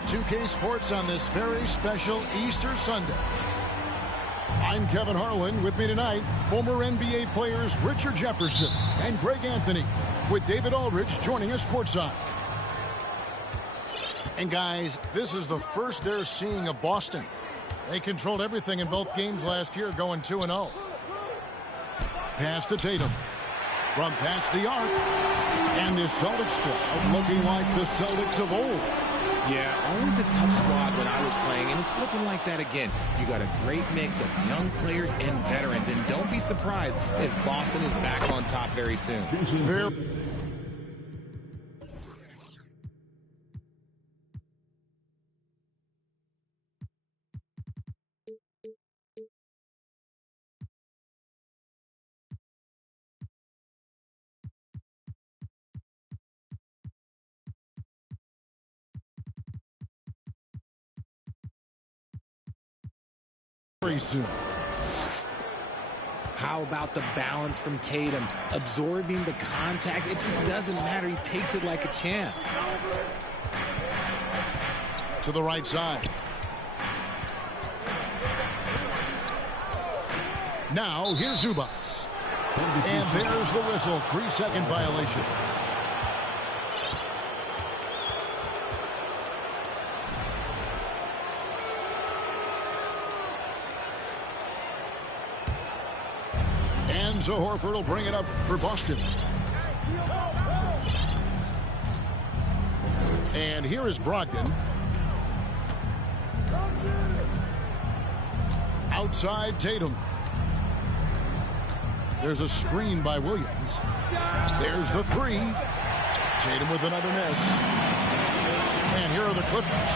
2K Sports on this very special Easter Sunday. I'm Kevin Harlan. With me tonight, former NBA players Richard Jefferson and Greg Anthony, with David Aldridge joining us courtside. And guys, this is the first they're seeing of Boston. They controlled everything in both games last year, going 2-0. Pass to Tatum. From past the arc. And this Celtics squad looking like the Celtics of old. Yeah, always a tough squad when I was playing, and it's looking like that again. You got a great mix of young players and veterans, and don't be surprised if Boston is back on top very soon. Very soon. How about the balance from Tatum? Absorbing the contact, it just doesn't matter. He takes it like a champ. To the right side. Now, here's Zubac. And there's the whistle. 3-second violation. So Horford will bring it up for Boston. And here is Brogdon. Outside Tatum. There's a screen by Williams. There's the three. Tatum with another miss. And here are the Clippers.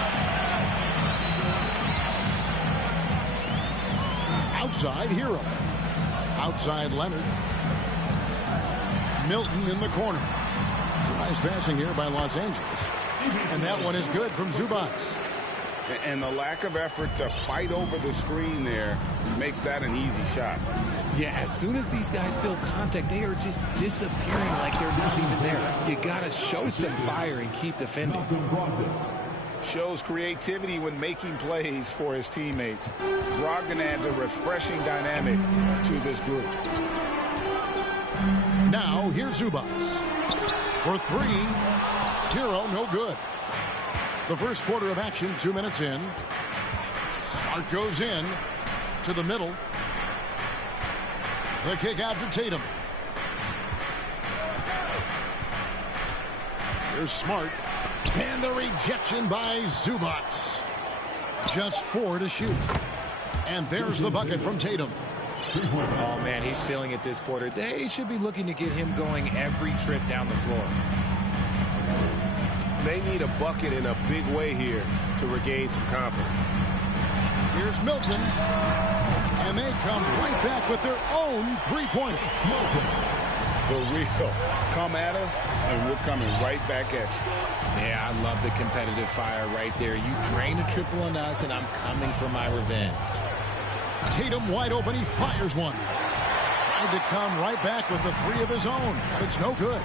Outside Hero. Outside Leonard. Milton in the corner. Nice passing here by Los Angeles. And that one is good from Zubac. And the lack of effort to fight over the screen there makes that an easy shot. Yeah, as soon as these guys feel contact, they are just disappearing like they're not even there. You got to show some fire and keep defending. Shows creativity when making plays for his teammates. Brogdon adds a refreshing dynamic to this group. Now, here's Zubac. For three. Hero, no good. The first quarter of action, 2 minutes in. Smart goes in to the middle. The kick out to Tatum. Here's Smart. And the rejection by Zubac. Just 4 to shoot. And there's the bucket from Tatum. Oh, man, he's feeling it this quarter. They should be looking to get him going every trip down the floor. They need a bucket in a big way here to regain some confidence. Here's Milton. And they come right back with their own three-pointer. For real. Come at us, and we're coming right back at you. Yeah, I love the competitive fire right there. You drain a triple on us, and I'm coming for my revenge. Tatum wide open. He fires one. Tried to come right back with the three of his own, but it's no good.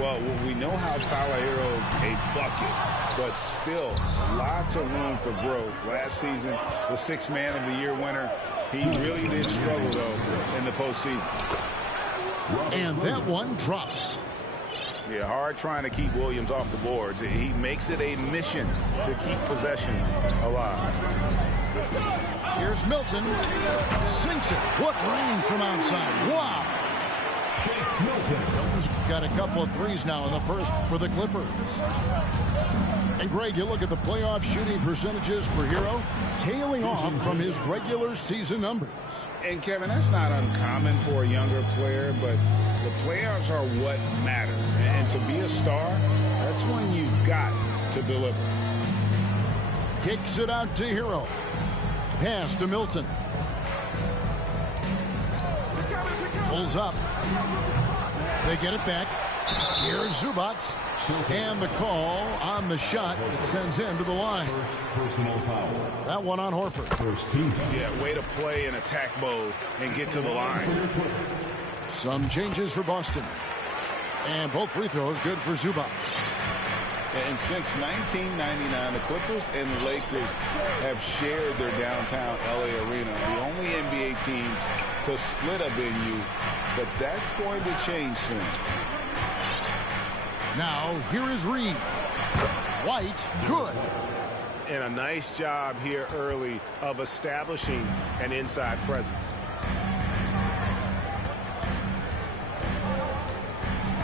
Well, we know how Tyler Hero's a bucket, but still lots of room for growth. Last season, the Sixth Man of the Year winner, he really did struggle, though, in the postseason. And that one drops. Yeah, hard trying to keep Williams off the boards. He makes it a mission to keep possessions alive. Here's Milton. Sinks it. What range from outside. Wow. Milton's got a couple of threes now in the first for the Clippers. And Greg, you look at the playoff shooting percentages for Hero, tailing off from his regular season numbers. And Kevin, that's not uncommon for a younger player, but the playoffs are what matters. And to be a star, that's when you've got to deliver. Kicks it out to Hero. Pass to Milton. Pulls up. They get it back. Here's Zubac. And the call on the shot that sends him to the line. Personal foul. That one on Horford. Yeah, way to play in attack mode and get to the line. Some changes for Boston. And both free throws good for Zubac. And since 1999, the Clippers and the Lakers have shared their downtown LA arena, the only NBA teams to split a venue, but that's going to change soon. Now, here is Reed. White, good. And a nice job here early of establishing an inside presence.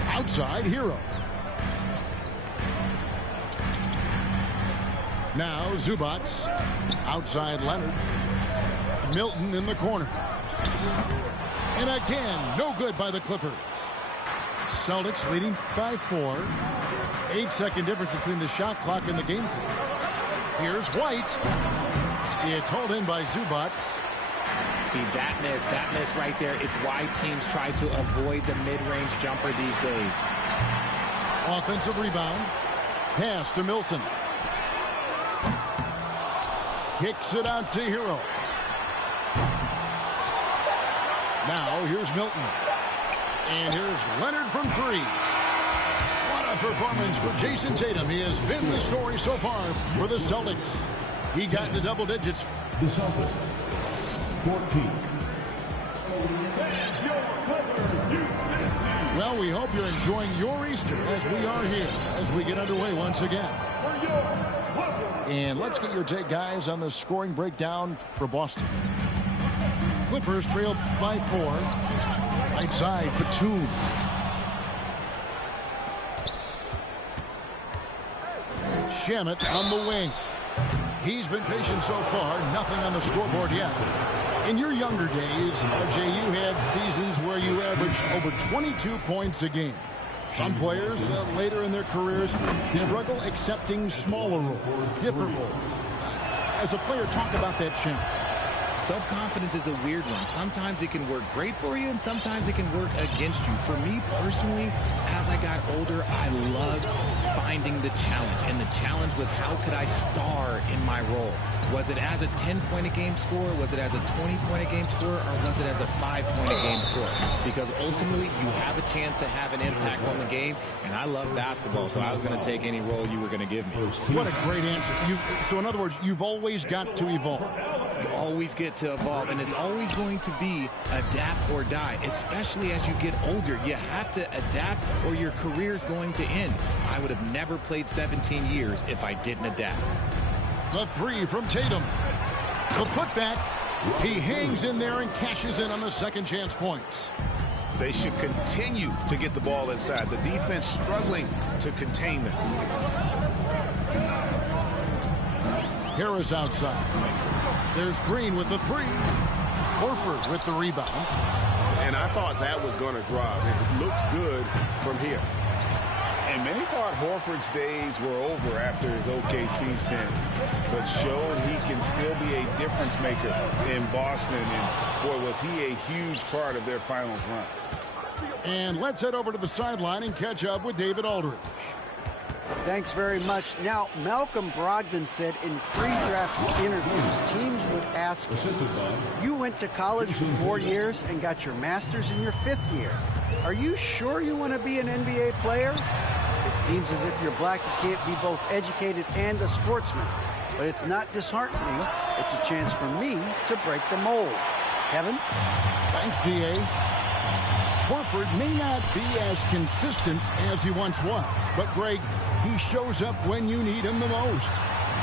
Outside, Hero. Now Zubac. Outside Leonard. Milton in the corner. And again, no good by the Clippers. Celtics leading by 4. 8-second difference between the shot clock and the game clock. Here's White. It's hauled in by Zubac. See, that miss right there. It's why teams try to avoid the mid-range jumper these days. Offensive rebound. Pass to Milton. Kicks it out to Hero. Now here's Milton. And here's Leonard from 3. What a performance for Jason Tatum. He has been the story so far for the Celtics. He got into double digits. The Celtics, 14. Well, we hope you're enjoying your Easter as we are here as we get underway once again. And let's get your take, guys, on the scoring breakdown for Boston. Clippers trail by 4. Right side, Batum. Shamet on the wing. He's been patient so far. Nothing on the scoreboard yet. In your younger days, RJ, you had seasons where you averaged over 22 points a game. Some players later in their careers struggle accepting smaller roles, different roles. As a player, talk about that challenge. Self-confidence is a weird one. Sometimes it can work great for you, and sometimes it can work against you. For me personally, as I got older, I loved finding the challenge. And the challenge was, how could I star in my role? Was it as a 10-point-a-game scorer? Was it as a 20-point-a-game scorer? Or was it as a 5-point-a-game scorer? Because ultimately, you have a chance to have an impact on the game. And I love basketball, so I was going to take any role you were going to give me. What a great answer. So in other words, you've always got to evolve. You always get to evolve, and it's always going to be adapt or die, especially as you get older. You have to adapt or your career is going to end. I would have never played 17 years if I didn't adapt. The 3 from Tatum. The putback. He hangs in there and cashes in on the second chance points. They should continue to get the ball inside. The defense struggling to contain them. Harris outside. There's Green with the 3. Horford with the rebound. And I thought that was going to drop. It looked good from here. And many thought Horford's days were over after his OKC stint, but showed he can still be a difference maker in Boston. And, boy, was he a huge part of their finals run. And let's head over to the sideline and catch up with David Aldridge. Thanks very much. Now, Malcolm Brogdon said in pre-draft interviews, teams would ask him, you went to college for 4 years and got your master's in your 5th year. Are you sure you want to be an NBA player? It seems as if you're black, you can't be both educated and a sportsman. But it's not disheartening. It's a chance for me to break the mold. Kevin? Thanks, D.A. Horford may not be as consistent as he once was, but Greg, he shows up when you need him the most.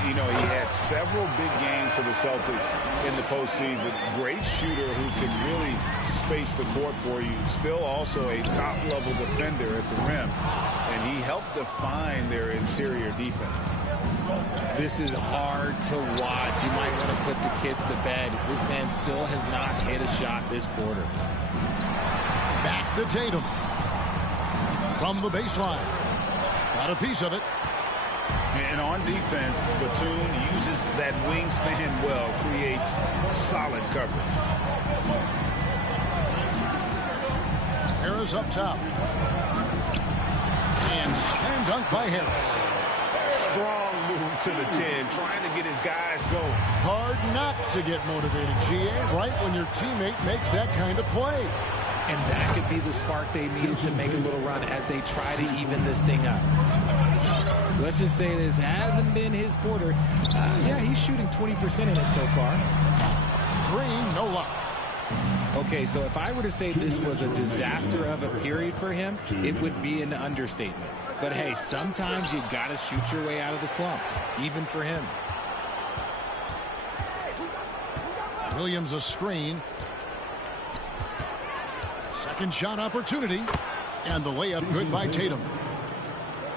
You know, he had several big games for the Celtics in the postseason. Great shooter who can really space the court for you. Still also a top-level defender at the rim. And he helped define their interior defense. This is hard to watch. You might want to put the kids to bed. This man still has not hit a shot this quarter. Back to Tatum. From the baseline. Got a piece of it. And on defense, Batum uses that wingspan well, creates solid coverage. Harris up top. And slam dunk by Harris. Strong move to the 10, trying to get his guys going. Hard not to get motivated, GA, right when your teammate makes that kind of play. And that could be the spark they needed to make a little run as they try to even this thing up. Let's just say this hasn't been his quarter. Yeah, he's shooting 20% in it so far. Green, no luck. Okay, so if I were to say this was a disaster of a period for him, it would be an understatement. But hey, sometimes you got to shoot your way out of the slump, even for him. Williams a screen. Second shot opportunity. And the layup good by Tatum.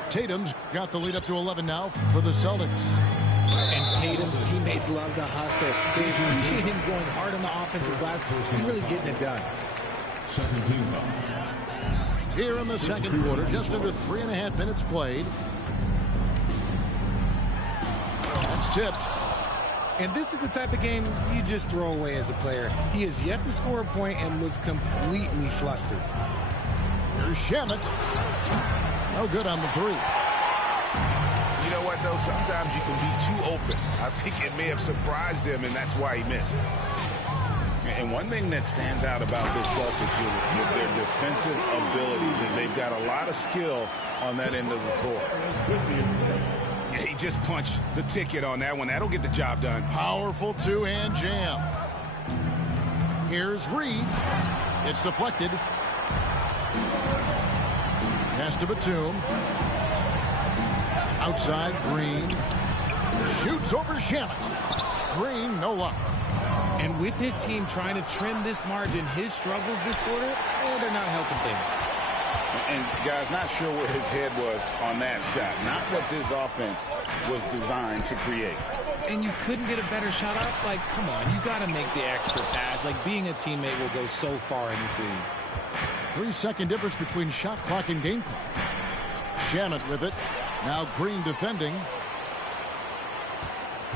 Tatum's got the lead up to 11 now for the Celtics. And Tatum's teammates love the hustle. They appreciate him going hard on the offensive glass and really getting it done. Second team foul. Here in the second quarter, just under 3.5 minutes played. That's tipped. And this is the type of game you just throw away as a player. He has yet to score a point and looks completely flustered. Here's Shamet. No good on the three. You know what, though? Sometimes you can be too open. I think it may have surprised him, and that's why he missed. And one thing that stands out about this Celtics unit with their defensive abilities is they've got a lot of skill on that end of the floor. Yeah, he just punched the ticket on that one. That'll get the job done. Powerful two-hand jam. Here's Reed. It's deflected. Pass to Batum. Outside, Green. Shoots over Shamet. Green, no luck. And with his team trying to trim this margin, his struggles this quarter, they're not helping things. And, guys, not sure where his head was on that shot. Not what this offense was designed to create. And you couldn't get a better shot off? Like, come on, you got to make the extra pass. Like, being a teammate will go so far in this league. 3-second difference between shot clock and game clock. Shamet with it. Now Green defending.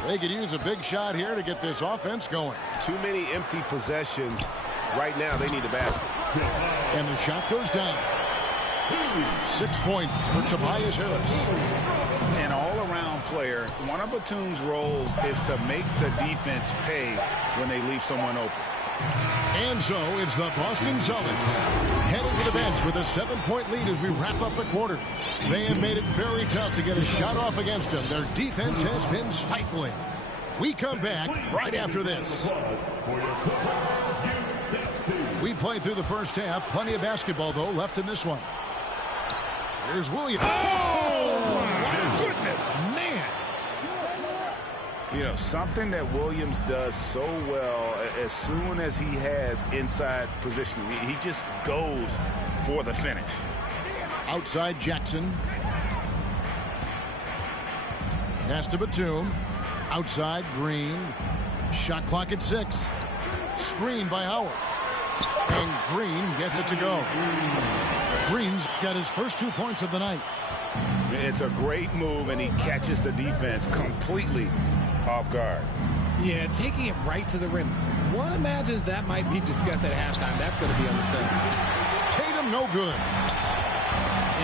They could use a big shot here to get this offense going. Too many empty possessions. Right now, they need a basket. And the shot goes down. 6 points for Tobias Harris. An all-around player. One of Batum's roles is to make the defense pay when they leave someone open. And so it's the Boston Celtics heading to the bench with a 7-point lead as we wrap up the quarter. They have made it very tough to get a shot off against them. Their defense has been stifling. We come back right after this. We played through the first half. Plenty of basketball, though, left in this one. Here's Williams. Oh, my goodness. Man. You know, something that Williams does so well as soon as he has inside position, he just goes for the finish. Outside Jackson. Pass to Batum. Outside Green. Shot clock at 6. Screen by Howard. And Green gets it to go. Green's got his first 2 points of the night. It's a great move, and he catches the defense completely off guard. Yeah, taking it right to the rim. One imagines that might be discussed at halftime. That's going to be on the film. Tatum, no good.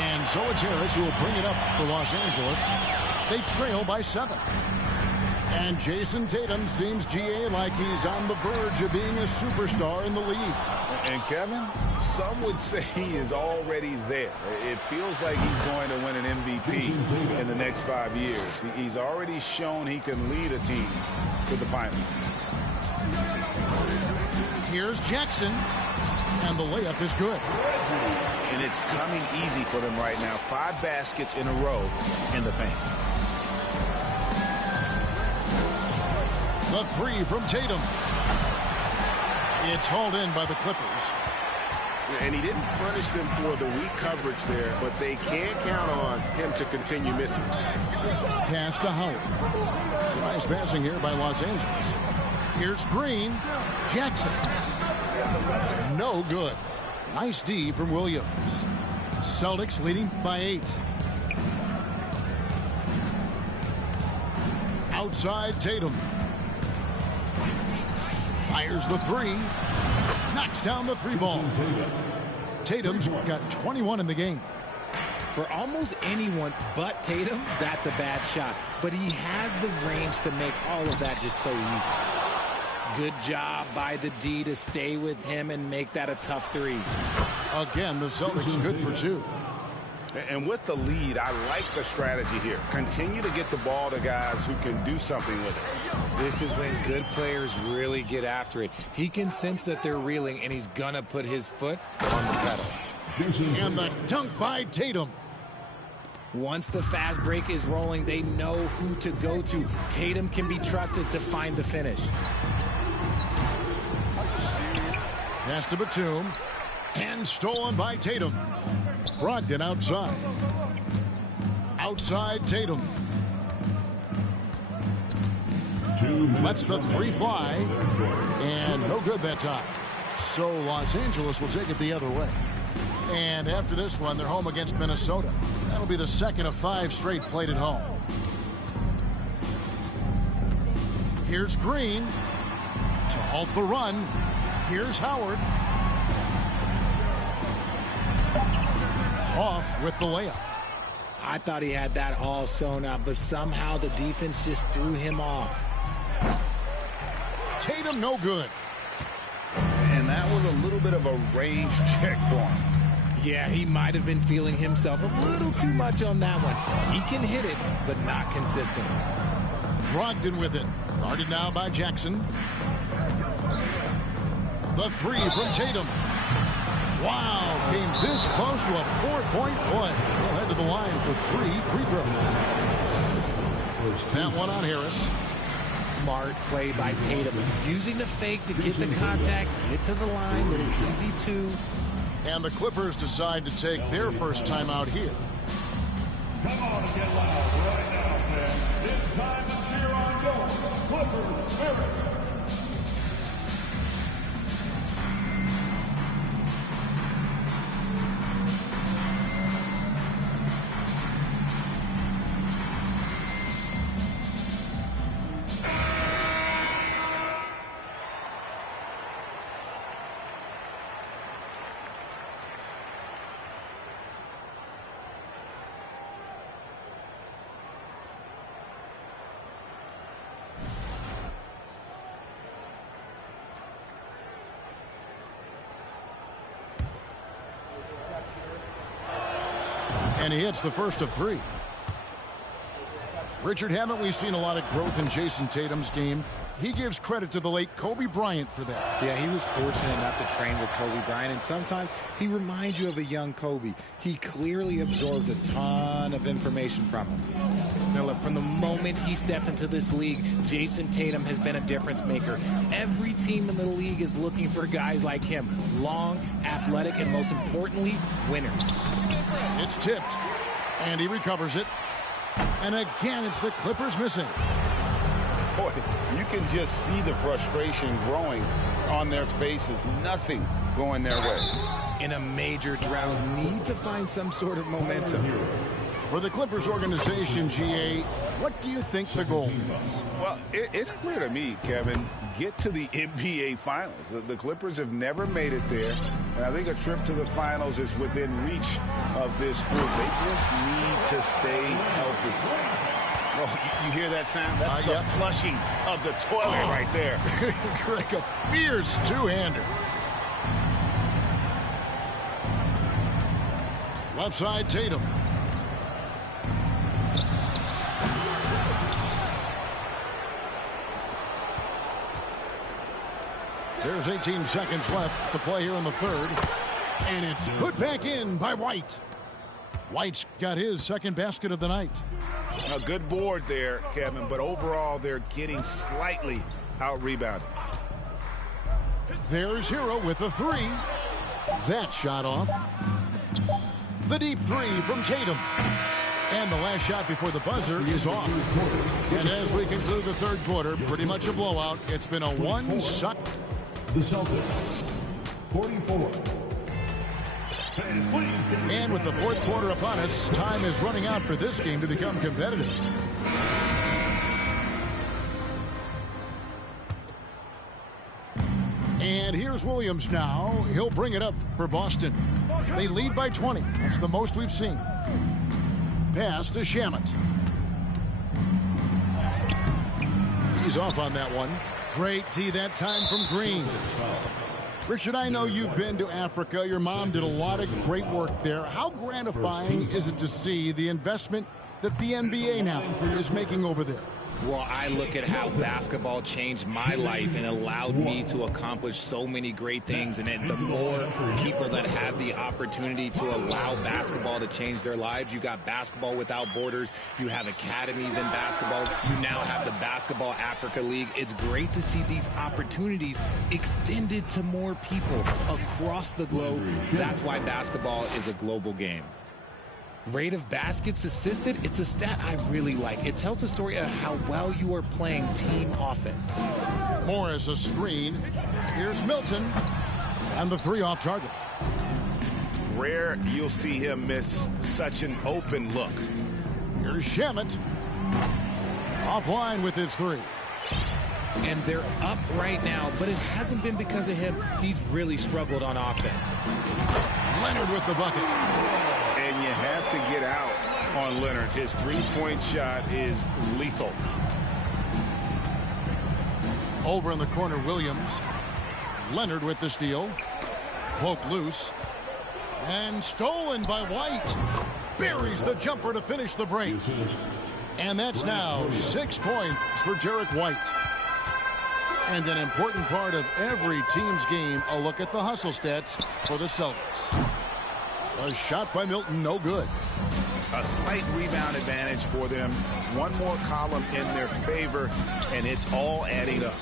And so it's Harris who will bring it up for Los Angeles. They trail by 7. And Jason Tatum seems, GA, like he's on the verge of being a superstar in the league. And Kevin, some would say he is already there. It feels like he's going to win an MVP in the next 5 years. He's already shown he can lead a team to the finals. Here's Jackson. And the layup is good. And it's coming easy for them right now. 5 baskets in a row in the paint. The 3 from Tatum. It's hauled in by the Clippers. And he didn't punish them for the weak coverage there, but they can't count on him to continue missing. Pass to Howard. Nice passing here by Los Angeles. Here's Green. Jackson. No good. Nice D from Williams. Celtics leading by 8. Outside Tatum. Fires the 3. Knocks down the 3 ball. Tatum's got 21 in the game. For almost anyone but Tatum, that's a bad shot. But he has the range to make all of that just so easy. Good job by the D to stay with him and make that a tough 3. Again, the Celtics good for 2. And with the lead, I like the strategy here. Continue to get the ball to guys who can do something with it. This is when good players really get after it. He can sense that they're reeling, and he's going to put his foot on the pedal. And the dunk by Tatum. Once the fast break is rolling, they know who to go to. Tatum can be trusted to find the finish. Pass to Batum. And stolen by Tatum. Brogdon outside. Outside Tatum. Lets the three fly. And no good that time. So Los Angeles will take it the other way. And after this one, they're home against Minnesota. That'll be the second of 5 straight played at home. Here's Green to halt the run. Here's Howard. Off with the layup. I thought he had that all sewn up, but somehow the defense just threw him off. Tatum no good. And that was a little bit of a range check for him. Yeah, he might have been feeling himself a little too much on that one. He can hit it, but not consistent. Brogdon with it. Guarded now by Jackson. The three from Tatum. Wow, came this close to a 4-point play. He'll head to the line for 3 free throws. That one on Harris. Smart play by Tatum. Using the fake to get the contact, get to the line, little easy two. And the Clippers decide to take their first time out here. Come on and get loud right now, man. This time is here on your Clippers Spirit. And he hits the first of 3. Richard, haven't we seen a lot of growth in Jason Tatum's game? He gives credit to the late Kobe Bryant for that. Yeah, he was fortunate enough to train with Kobe Bryant, and sometimes he reminds you of a young Kobe. He clearly absorbed a ton of information from him. Now, look, from the moment he stepped into this league, Jason Tatum has been a difference maker. Every team in the league is looking for guys like him. Long, athletic, and most importantly, winners. It's tipped, and he recovers it. And again, it's the Clippers missing. Boy, you can just see the frustration growing on their faces. Nothing going their way. In a major drought, need to find some sort of momentum. For the Clippers organization, GA, what do you think the goal is? Well, it's clear to me, Kevin, get to the NBA Finals. The Clippers have never made it there, and I think a trip to the Finals is within reach of this group. They just need to stay healthy. Oh, you hear that sound? That's the flushing of the toilet right there. Greg, a fierce two-hander. Left side, Tatum. There's 18 seconds left to play here in the third. And it's put back in by White. White's got his second basket of the night. A good board there, Kevin, but overall they're getting slightly out-rebounded. There's Hero with the three. That shot off. The deep three from Tatum. And the last shot before the buzzer is off. And as we conclude the third quarter, pretty much a blowout. It's been a one-shot. The Celtics, 44. And with the fourth quarter upon us, time is running out for this game to become competitive. And here's Williams now. He'll bring it up for Boston. They lead by 20. That's the most we've seen. Pass to Shamet. He's off on that one. Great D that time from Green. Richard, I know you've been to Africa. Your mom did a lot of great work there. How gratifying is it to see the investment that the NBA now is making over there? Well, I look at how basketball changed my life and allowed me to accomplish so many great things. And the more people that have the opportunity to allow basketball to change their lives, you got Basketball Without Borders, you have academies in basketball, you now have the Basketball Africa League. It's great to see these opportunities extended to more people across the globe. That's why basketball is a global game. Rate of baskets assisted, it's a stat I really like. It tells the story of how well you are playing team offense. Morris a screen. Here's Milton. And the three off target. Rare you'll see him miss such an open look. Here's Shamet. Offline with his three. And they're up right now, but it hasn't been because of him. He's really struggled on offense. Leonard with the bucket. And you have to get out on Leonard. His three-point shot is lethal. Over in the corner, Williams. Leonard with the steal. Poke loose. And stolen by White. Buries the jumper to finish the break. And that's now 6 points for Derek White. And an important part of every team's game, a look at the hustle stats for the Celtics. A shot by Milton, no good. A slight rebound advantage for them. One more column in their favor, and it's all adding up.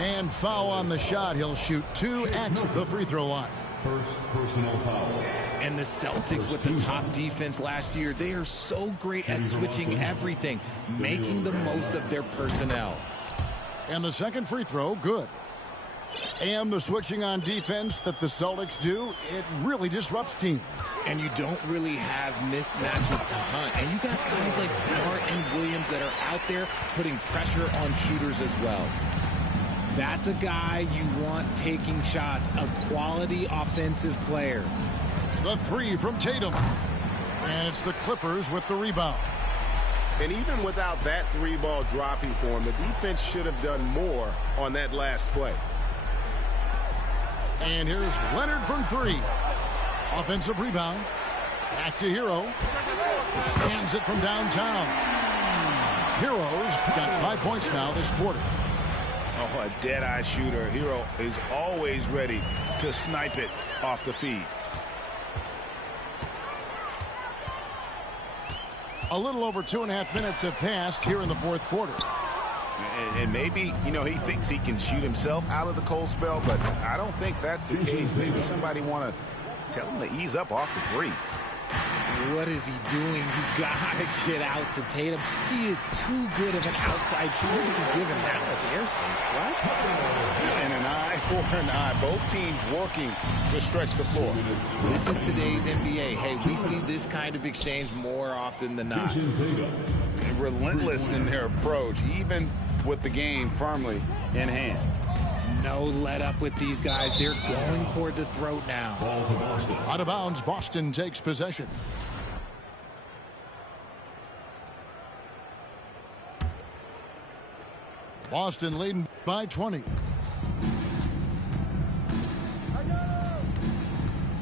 And foul on the shot. He'll shoot 2 at the free throw line. First personal foul. And the Celtics with the top defense last year, they are so great at switching everything, making the most of their personnel. And the second free throw, good. And the switching on defense that the Celtics do, it really disrupts teams. And you don't really have mismatches to hunt. And you got guys like Smart and Williams that are out there putting pressure on shooters as well. That's a guy you want taking shots, a quality offensive player. The three from Tatum. And it's the Clippers with the rebound. And even without that three ball dropping for him, the defense should have done more on that last play. And here's Leonard from three. Offensive rebound. Back to Hero. Hands it from downtown. Hero's got 5 points now this quarter. Oh, a dead-eye shooter. Hero is always ready to snipe it off the feed. A little over 2.5 minutes have passed here in the fourth quarter. And maybe, you know, he thinks he can shoot himself out of the cold spell, but I don't think that's the case. Maybe somebody want to tell him to ease up off the threes. What is he doing? You gotta get out to Tatum. He is too good of an outside shooter to be given that much airspace. What? And an eye for an eye. Both teams working to stretch the floor. This is today's NBA. Hey, we see this kind of exchange more often than not. And relentless in their approach, even with the game firmly in hand. No let up with these guys. They're going for the throat now. Out of bounds, Boston takes possession. Boston leading by 20.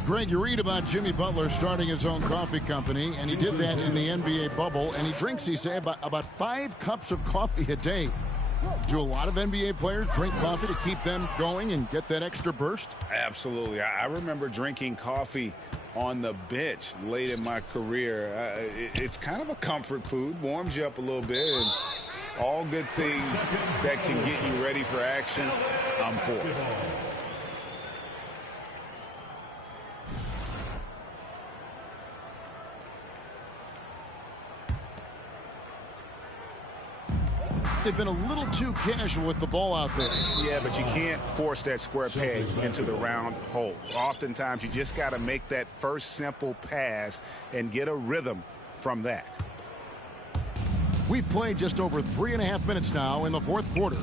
Greg, you read about Jimmy Butler starting his own coffee company, and he did that in the NBA bubble, and he drinks, he say, about 5 cups of coffee a day. Do a lot of NBA players drink coffee to keep them going and get that extra burst? Absolutely. I remember drinking coffee on the bench late in my career. It's kind of a comfort food, warms you up a little bit, and all good things that can get you ready for action, I'm for. They've been a little too casual with the ball out there. Yeah, but you can't force that square peg into the round hole. Oftentimes, you just got to make that first simple pass and get a rhythm from that. We've played just over 3.5 minutes now in the fourth quarter.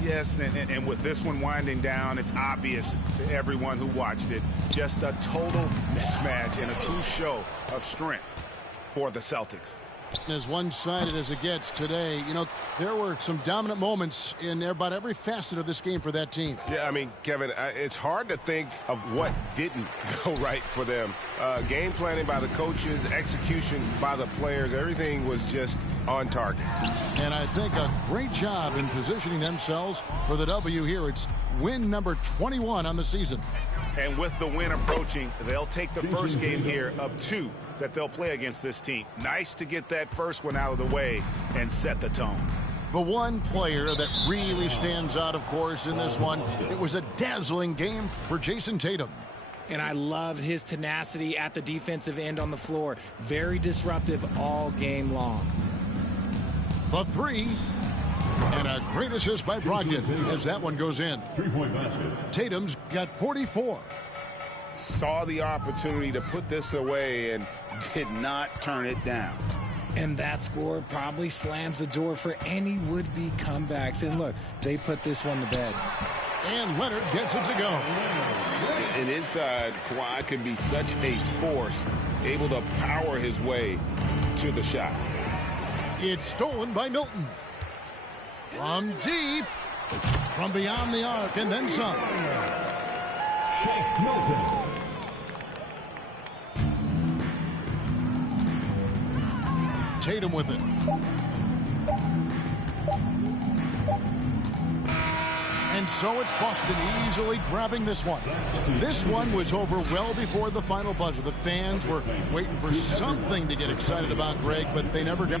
Yes, and with this one winding down, it's obvious to everyone who watched it. Just a total mismatch and a true show of strength for the Celtics. As one-sided as it gets today, you know, there were some dominant moments in about every facet of this game for that team. Yeah, I mean, Kevin, it's hard to think of what didn't go right for them. Game planning by the coaches, execution by the players, everything was just on target. And I think a great job in positioning themselves for the W here. It's win number 21 on the season. And with the win approaching, they'll take the first game here of 2 that they'll play against this team. Nice to get that first one out of the way and set the tone. The one player that really stands out, of course, in this one, it was a dazzling game for Jason Tatum. And I loved his tenacity at the defensive end on the floor. Very disruptive all game long. The 3, and a great assist by Brogdon as that one goes in. Tatum's got 44. Saw the opportunity to put this away and did not turn it down. And that score probably slams the door for any would-be comebacks. And look, they put this one to bed. And Leonard gets it to go. And inside, Kawhi can be such a force, able to power his way to the shot. It's stolen by Milton. From deep, from beyond the arc, and then some. Shake Milton. Tatum with it. And so it's Boston easily grabbing this one. This one was over well before the final buzzer. The fans were waiting for something to get excited about, Greg, but they never got.